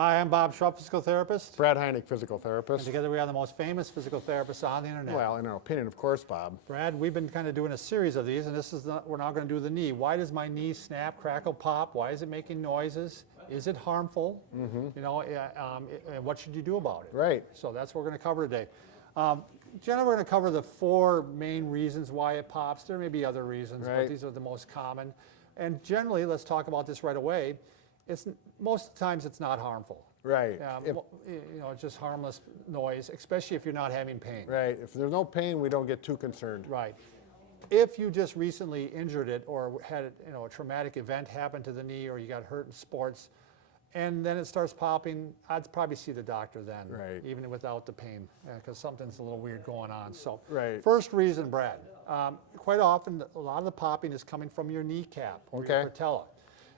Hi, I'm Bob Schrupp, physical therapist. Brad Heineck, physical And therapist. together we are the most famous physical therapists on the internet. Well, in our opinion, of course, Bob. Brad, we've been kind of doing a series of these, and we're now going to do the knee. Why does my knee snap, crackle, pop? Why is it making noises? Is it harmful? You know, and what should you do about it? Right. So that's what we're going to cover today. Generally, we're going to cover the 4 main reasons why it pops. There may be other reasons, but Right. these are the most common. And generally, let's talk about this right away. Most times it's not harmful. Right. You know, it's just harmless noise, especially if you're not having pain. Right. If there's no pain, we don't get too concerned. Right. If you just recently injured it or had a traumatic event happen to the knee, or you got hurt in sports, and then it starts popping, I'd probably see the doctor then, Right. even without the pain, because something's a little weird going on. So, Right. First reason, Brad, quite often a lot of the popping is coming from your kneecap or your Okay. patella.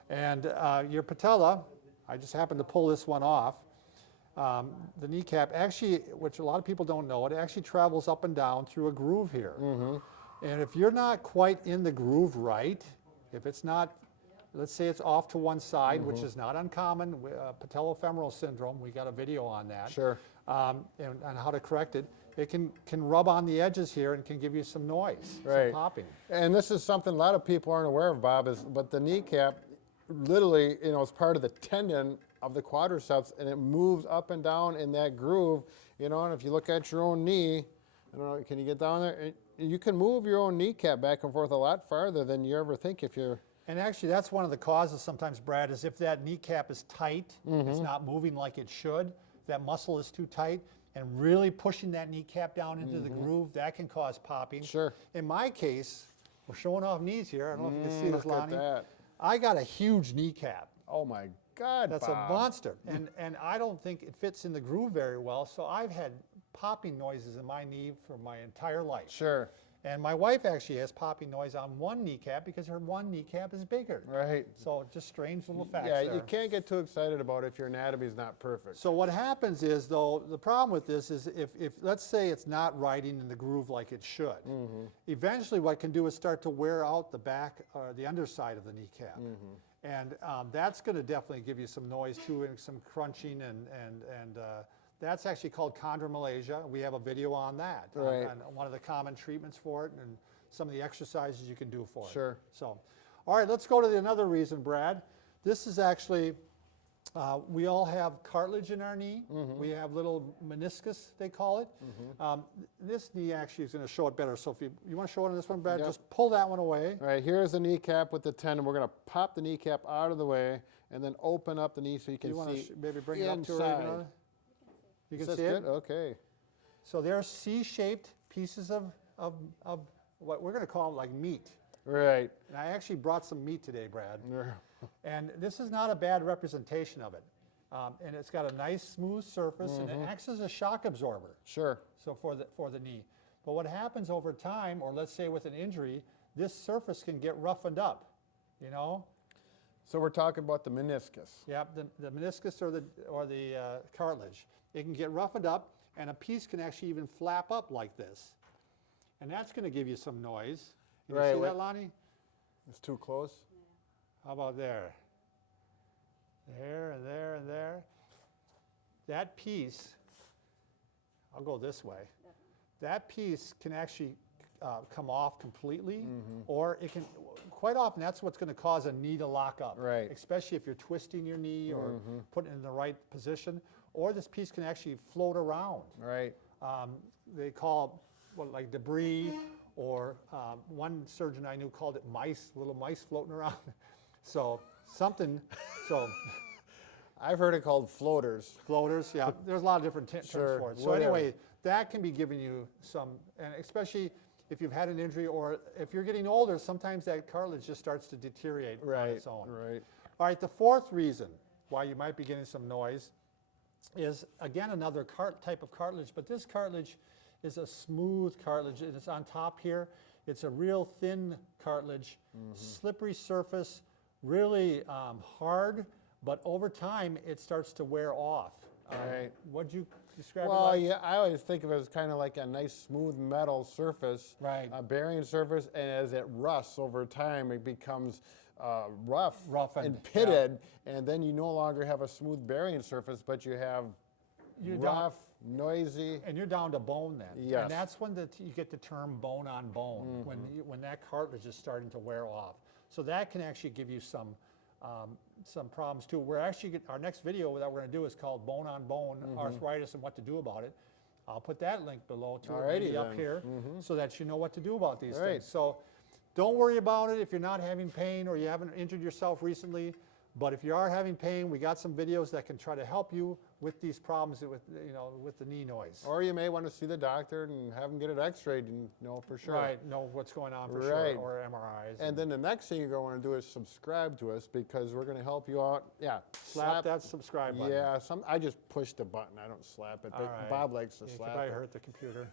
And your patella, I just happened to pull this one off. The kneecap actually, which a lot of people don't know, it actually travels up and down through a groove here. And if you're not quite in the groove right, if it's not, let's say it's off to one side, which is not uncommon, patellofemoral syndrome, we got a video on that. Sure. And how to correct it. It can rub on the edges here and can give you some noise, Right. some popping. And this is something a lot of people aren't aware of, Bob, but the kneecap literally, is part of the tendon of the quadriceps, and it moves up and down in that groove, and if you look at your own knee, I don't know, can you get down there? You can move your own kneecap back and forth a lot farther than you ever think if you're... And actually, that's one of the causes sometimes, Brad, is if that kneecap is tight, it's not moving like it should, that muscle is too tight, and really pushing that kneecap down into the groove, that can cause popping. Sure. In my case, we're showing off knees here. I don't know if you can see this, Look at Lonnie. that. I got a huge kneecap. Oh my God, That's Bob. a monster. And I don't think it fits in the groove very well, so I've had popping noises in my knee for my entire life. Sure. And my wife actually has popping noise on one kneecap because her one kneecap is bigger. Right. So just strange little facts Yeah, there. you can't get too excited about it if your anatomy's not perfect. So what happens is, though, the problem with this is if let's say it's not riding in the groove like it should, eventually what it can do is start to wear out the back or the underside of the kneecap. And that's going to definitely give you some noise too, and some crunching, and that's actually called chondromalacia. We have a video on that, Right. on one of the common treatments for it, and some of the exercises you can do for it. Sure. So, all right, let's go to another reason, Brad. This is actually, we all have cartilage in our knee. We have little meniscus, they call it. This knee actually is going to show it better. So if you want to show it on this one, Brad, Yep. just pull that one away. All right, here's the kneecap with the tendon. We're going to pop the kneecap out of the way and then open up the knee so you can You want see to maybe bring it up to her? inside. You can That's see good? it? Okay. So they're C-shaped pieces of what we're going to call like meat. Right. And I actually brought some meat today, Brad. Yeah. And this is not a bad representation of it. And it's got a nice smooth surface, and it acts as a shock absorber. Sure. So for the knee. But what happens over time, or let's say with an injury, this surface can get roughened up, So we're talking about the meniscus. Yeah, the meniscus or the cartilage. It can get roughened up, and a piece can actually even flap up like this. And that's going to give you some noise. You Right, see that, like- Lonnie? It's too close. How about there? There and there and there. That piece, I'll go this way. That piece can actually come off completely, or it can, quite often that's what's going to cause a knee to lock up. Right. Especially if you're twisting your knee or putting it in the right position, or this piece can actually float around. Right. They call like debris, or one surgeon I knew called it mice, little mice floating around. So I've heard it called floaters. floaters, yeah, there's a lot of different terms Sure, for it. So whatever. anyway, that can be giving you some, and especially if you've had an injury, or if you're getting older, sometimes that cartilage just starts to deteriorate on Right. its own. Right. All right, the fourth reason why you might be getting some noise is, again, another type of cartilage, but this cartilage is a smooth cartilage, and it's on top here. It's a real thin cartilage, slippery surface, really hard, but over time it starts to wear off. Right. What'd you describe it Well, like? yeah, I always think of it as kind of like a nice smooth metal surface, Right. a bearing surface, and as it rusts over time, it becomes Roughened, and pitted, and then you no longer have a smooth bearing surface, but you have rough, noisy. And you're down to bone then. Yes. And that's when you get the term bone on bone, when that cartilage is starting to wear off. So that can actually give you some problems too. We're actually, our next video that we're going to do is called bone on bone arthritis and what to do about it. I'll put that link below too, maybe up here, so that you know what to do about these things. So don't worry about it if you're not having pain or you haven't injured yourself recently. But if you are having pain, we got some videos that can try to help you with these problems with the knee noise. Or you may want to see the doctor and have them get it x-rayed and know for sure. Right, know what's going on for sure, or MRIs. And then the next thing you're going to want to do is subscribe to us, because we're going to help you out. Yeah. Slap that subscribe button. Yeah, I just push the button. I don't slap it. But All right. Bob likes to You slap probably it. hurt the computer.